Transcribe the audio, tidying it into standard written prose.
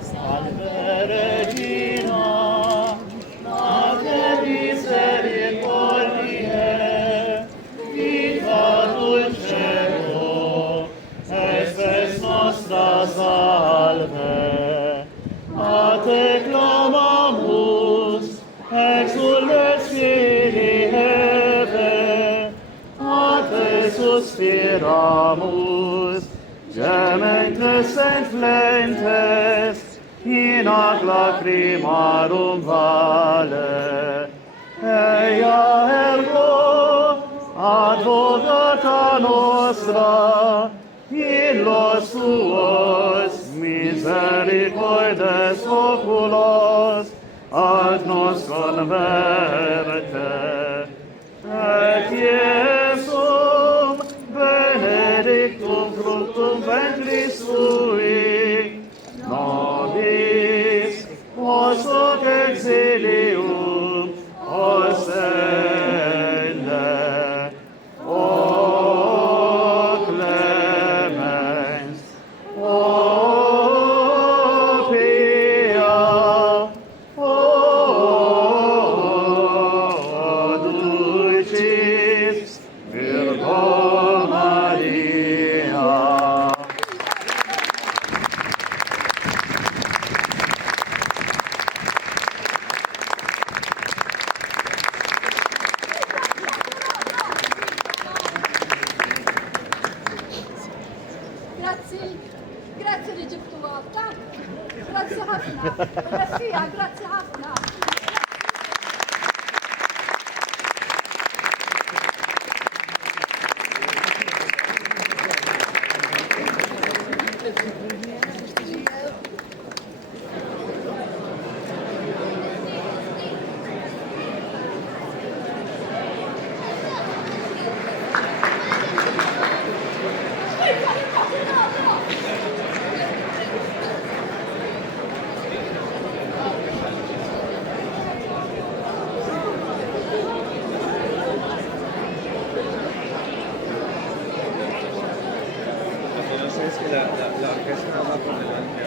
Salve Regina, Madre misericordiae, vita dulcedo, espes nostra salve. A te clamamus, exules Filii Heve, a te suspiramus, gementes et flentes, in ac lacrimarum vale. Eia ergo, advocata nostra, in los tuos misericordes oculos, ad nos converte. Et Iesum benedictum fructum ventris tui, nobis os hoc exilium ostende. O clemens, o pia, o dulcis Virgo Maria. Grazie li ġibtu għabta. Grazie ħafna. Grazie ħafna. La orquesta va con el ángel.